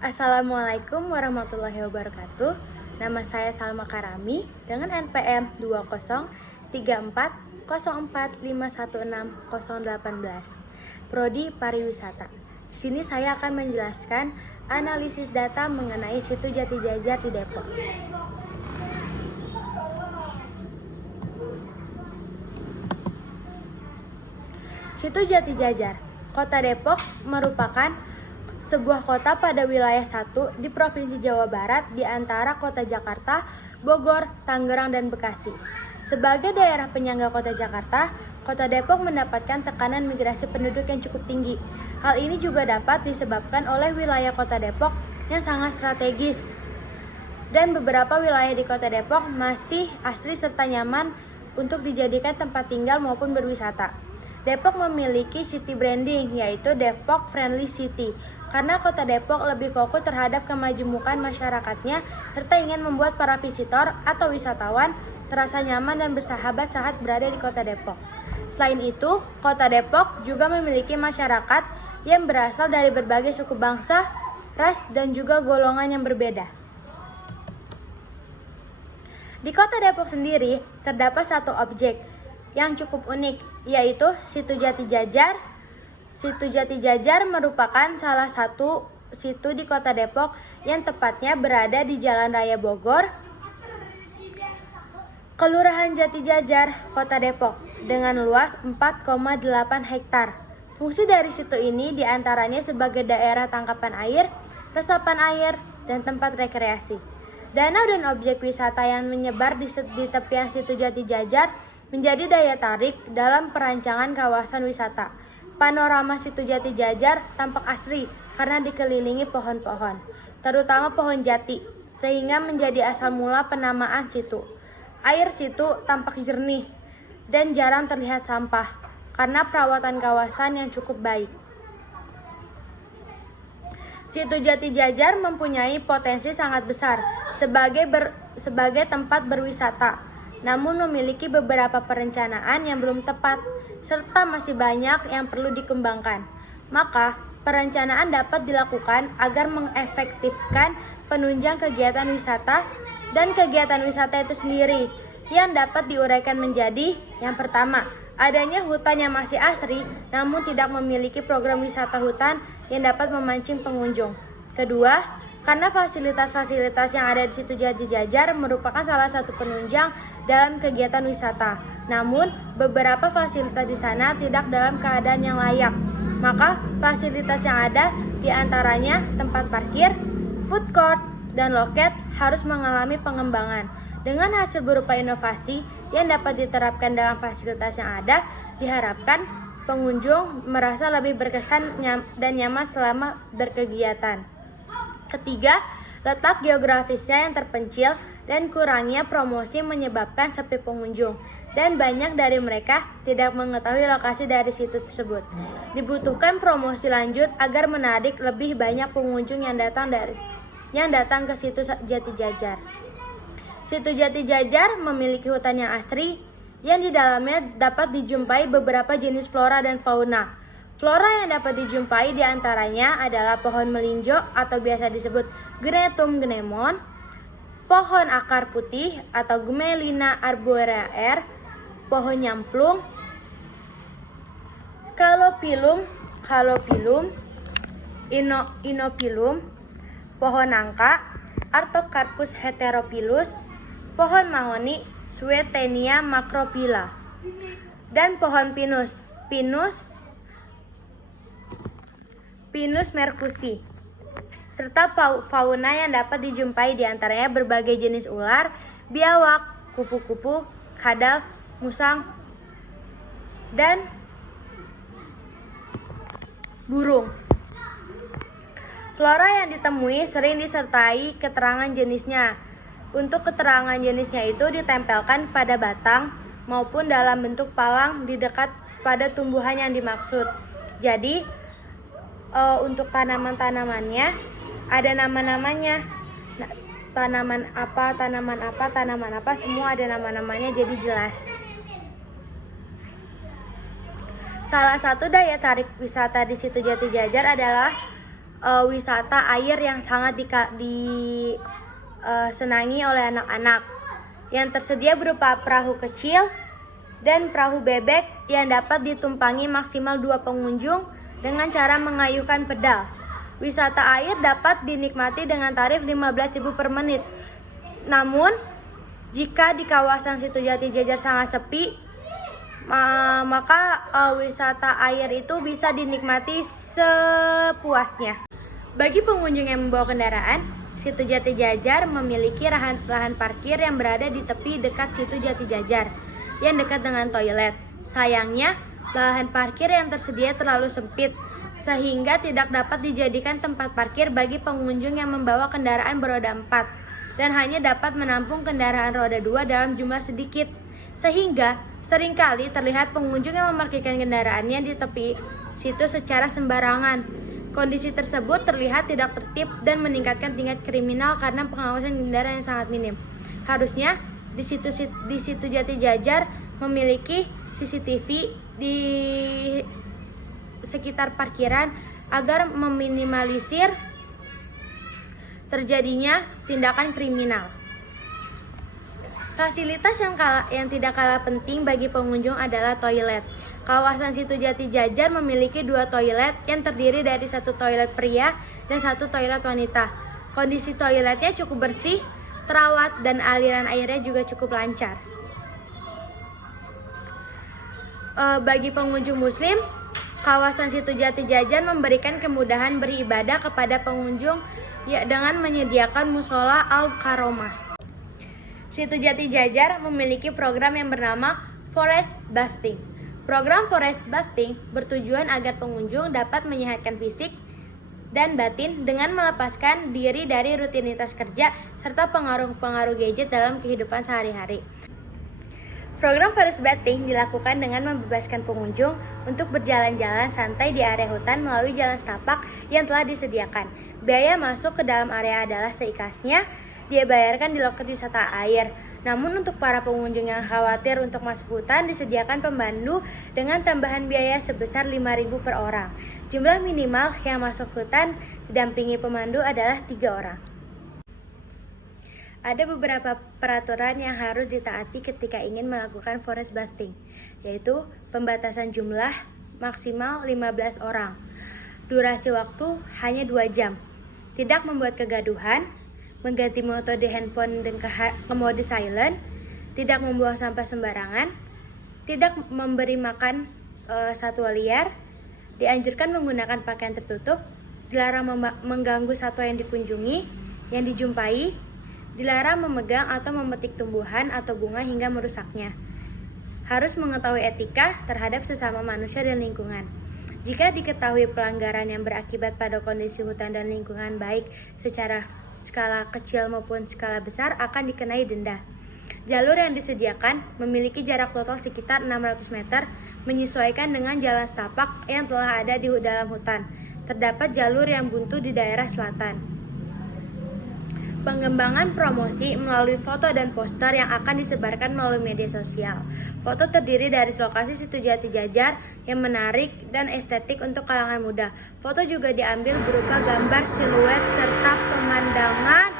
Assalamualaikum warahmatullahi wabarakatuh. Nama saya Salma Karami dengan NPM 2034040451618. Prodi Pariwisata. Di sini saya akan menjelaskan analisis data mengenai Situ Jati Jajar di Depok. Situ Jati Jajar, Kota Depok merupakan sebuah kota pada wilayah 1 di Provinsi Jawa Barat di antara kota Jakarta, Bogor, Tangerang, dan Bekasi. Sebagai daerah penyangga kota Jakarta, Kota Depok mendapatkan tekanan migrasi penduduk yang cukup tinggi. Hal ini juga dapat disebabkan oleh wilayah Kota Depok yang sangat strategis. Dan beberapa wilayah di Kota Depok masih asri serta nyaman untuk dijadikan tempat tinggal maupun berwisata. Depok memiliki city branding, yaitu Depok Friendly City, karena Kota Depok lebih fokus terhadap kemajemukan masyarakatnya serta ingin membuat para visitor atau wisatawan terasa nyaman dan bersahabat saat berada di Kota Depok. Selain itu, Kota Depok juga memiliki masyarakat yang berasal dari berbagai suku bangsa, ras, dan juga golongan yang berbeda. Di Kota Depok sendiri terdapat satu objek yang cukup unik, yaitu Situ Jati Jajar. Situ Jati Jajar merupakan salah satu situ di Kota Depok yang tepatnya berada di Jalan Raya Bogor, Kelurahan Jati Jajar, Kota Depok, dengan luas 4,8 hektar. Fungsi dari situ ini diantaranya sebagai daerah tangkapan air, resapan air, dan tempat rekreasi. Danau dan objek wisata yang menyebar di tepian Situ Jati Jajar menjadi daya tarik dalam perancangan kawasan wisata. Panorama Situ Jati Jajar tampak asri karena dikelilingi pohon-pohon, terutama pohon jati, sehingga menjadi asal mula penamaan situ. Air situ tampak jernih dan jarang terlihat sampah karena perawatan kawasan yang cukup baik. Situ Jati Jajar mempunyai potensi sangat besar sebagai tempat berwisata, namun memiliki beberapa perencanaan yang belum tepat, serta masih banyak yang perlu dikembangkan. Maka, perencanaan dapat dilakukan agar mengefektifkan penunjang kegiatan wisata dan kegiatan wisata itu sendiri, yang dapat diuraikan menjadi: yang pertama, adanya hutan yang masih asri namun tidak memiliki program wisata hutan yang dapat memancing pengunjung. Kedua, karena fasilitas-fasilitas yang ada di Situ Jati Jajar merupakan salah satu penunjang dalam kegiatan wisata. Namun, beberapa fasilitas di sana tidak dalam keadaan yang layak. Maka, fasilitas yang ada diantaranya tempat parkir, food court, dan loket harus mengalami pengembangan. Dengan hasil berupa inovasi yang dapat diterapkan dalam fasilitas yang ada, diharapkan pengunjung merasa lebih berkesan dan nyaman selama berkegiatan. Ketiga, letak geografisnya yang terpencil dan kurangnya promosi menyebabkan sepi pengunjung, dan banyak dari mereka tidak mengetahui lokasi dari situ tersebut. Dibutuhkan promosi lanjut agar menarik lebih banyak pengunjung yang datang ke Situ Jati Jajar. Situ Jati Jajar memiliki hutan yang asri yang di dalamnya dapat dijumpai beberapa jenis flora dan fauna. Flora yang dapat dijumpai diantaranya adalah pohon melinjo atau biasa disebut Gnetum gnemon, pohon akar putih atau Gmelina arboreae, pohon nyamplung, Calophyllum, Inophyllum, pohon nangka, Artocarpus heterophyllus, pohon mahoni, Swietenia macrophylla, dan pohon Pinus mercusi, serta fauna yang dapat dijumpai diantaranya berbagai jenis ular, biawak, kupu-kupu, kadal, musang, dan burung. Flora yang ditemui sering disertai keterangan jenisnya. Untuk keterangan jenisnya itu ditempelkan pada batang maupun dalam bentuk palang di dekat pada tumbuhan yang dimaksud. Jadi, untuk tanaman-tanamannya ada nama-namanya. Nah, tanaman apa, semua ada nama-namanya, jadi jelas. Salah satu daya tarik wisata di Situ Jati Jajar adalah wisata air yang sangat disenangi oleh anak-anak. Yang tersedia berupa perahu kecil dan perahu bebek yang dapat ditumpangi maksimal 2 pengunjung dengan cara mengayuhkan pedal. Wisata air dapat dinikmati dengan tarif 15.000 per menit. Namun, jika di kawasan Situ Jati Jajar sangat sepi, maka wisata air itu bisa dinikmati sepuasnya. Bagi pengunjung yang membawa kendaraan, Situ Jati Jajar memiliki lahan parkir yang berada di tepi dekat Situ Jati Jajar, yang dekat dengan toilet. Sayangnya, lahan parkir yang tersedia terlalu sempit, sehingga tidak dapat dijadikan tempat parkir bagi pengunjung yang membawa kendaraan beroda 4, dan hanya dapat menampung kendaraan roda 2 dalam jumlah sedikit. Sehingga, seringkali terlihat pengunjung yang memarkirkan kendaraannya di tepi situ secara sembarangan. Kondisi tersebut terlihat tidak tertib dan meningkatkan tingkat kriminal karena pengawasan kendaraan yang sangat minim. Harusnya di situ Jati Jajar memiliki CCTV di sekitar parkiran agar meminimalisir terjadinya tindakan kriminal. Fasilitas yang tidak kalah penting bagi pengunjung adalah toilet. Kawasan Situ Jati Jajar memiliki 2 toilet yang terdiri dari 1 toilet pria dan 1 toilet wanita. Kondisi toiletnya cukup bersih, terawat, dan aliran airnya juga cukup lancar. Bagi pengunjung muslim, kawasan Situ Jati Jajar memberikan kemudahan beribadah kepada pengunjung dengan menyediakan musola Al-Karomah. Situ Jati Jajar memiliki program yang bernama Forest Bathing. Program Forest Bathing bertujuan agar pengunjung dapat menyehatkan fisik dan batin dengan melepaskan diri dari rutinitas kerja serta pengaruh-pengaruh gadget dalam kehidupan sehari-hari. Program Forest Bathing dilakukan dengan membebaskan pengunjung untuk berjalan-jalan santai di area hutan melalui jalan setapak yang telah disediakan. Biaya masuk ke dalam area adalah seikhlasnya, dia bayarkan di loket wisata air. Namun untuk para pengunjung yang khawatir untuk masuk hutan disediakan pemandu dengan tambahan biaya sebesar 5.000 per orang. Jumlah minimal yang masuk hutan didampingi pemandu adalah 3 orang. Ada beberapa peraturan yang harus ditaati ketika ingin melakukan forest bathing, yaitu pembatasan jumlah maksimal 15 orang. Durasi waktu hanya 2 jam. Tidak membuat kegaduhan, mengganti metode handphone dan ke mode silent, tidak membuang sampah sembarangan, tidak memberi makan satwa liar, dianjurkan menggunakan pakaian tertutup, dilarang mengganggu satwa yang dikunjungi, yang dijumpai, dilarang memegang atau memetik tumbuhan atau bunga hingga merusaknya. Harus mengetahui etika terhadap sesama manusia dan lingkungan. Jika diketahui pelanggaran yang berakibat pada kondisi hutan dan lingkungan baik secara skala kecil maupun skala besar akan dikenai denda. Jalur yang disediakan memiliki jarak total sekitar 600 meter menyesuaikan dengan jalan setapak yang telah ada di dalam hutan. Terdapat jalur yang buntu di daerah selatan. Pengembangan promosi melalui foto dan poster yang akan disebarkan melalui media sosial. Foto terdiri dari lokasi Situ Jati Jajar yang menarik dan estetik untuk kalangan muda. Foto juga diambil berupa gambar siluet serta pemandangan.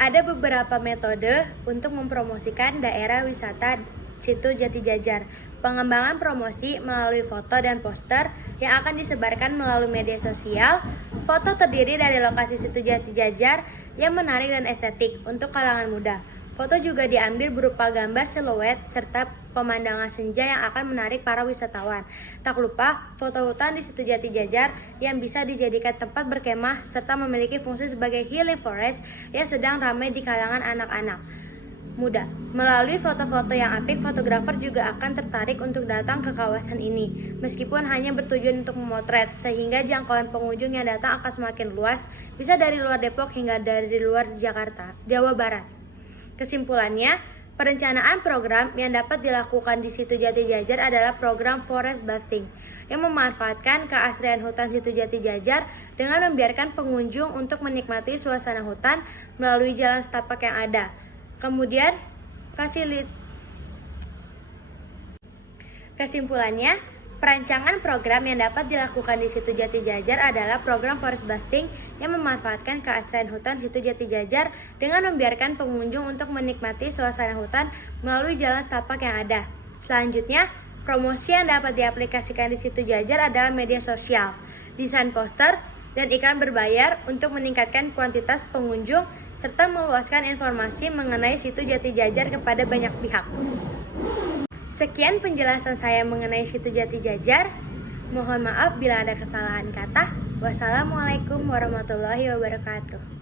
Ada beberapa metode untuk mempromosikan daerah wisata Situ Jati Jajar. Pengembangan promosi melalui foto dan poster yang akan disebarkan melalui media sosial. Foto terdiri dari lokasi Situ Jati Jajar yang menarik dan estetik untuk kalangan muda. Foto juga diambil berupa gambar siluet serta pemandangan senja yang akan menarik para wisatawan. Tak lupa, foto hutan di Situ Jati Jajar yang bisa dijadikan tempat berkemah serta memiliki fungsi sebagai healing forest yang sedang ramai di kalangan anak-anak muda. Melalui foto-foto yang apik, fotografer juga akan tertarik untuk datang ke kawasan ini, meskipun hanya bertujuan untuk memotret, sehingga jangkauan pengunjung yang datang akan semakin luas, bisa dari luar Depok hingga dari luar Jakarta, Jawa Barat. Kesimpulannya, perencanaan program yang dapat dilakukan di Situ Jati Jajar adalah program Forest Bathing, yang memanfaatkan keasrian hutan Situ Jati Jajar dengan membiarkan pengunjung untuk menikmati suasana hutan melalui jalan setapak yang ada. Kemudian, kesimpulannya, Perancangan program yang dapat dilakukan di Situ Jati Jajar adalah program forest bathing yang memanfaatkan keasrian hutan Situ Jati Jajar dengan membiarkan pengunjung untuk menikmati suasana hutan melalui jalan setapak yang ada. Selanjutnya, promosi yang dapat diaplikasikan di Situ Jajar adalah media sosial, desain poster, dan iklan berbayar untuk meningkatkan kuantitas pengunjung serta meluaskan informasi mengenai Situ Jati Jajar kepada banyak pihak. Sekian penjelasan saya mengenai Situ Jati Jajar. Mohon maaf bila ada kesalahan kata. Wassalamualaikum warahmatullahi wabarakatuh.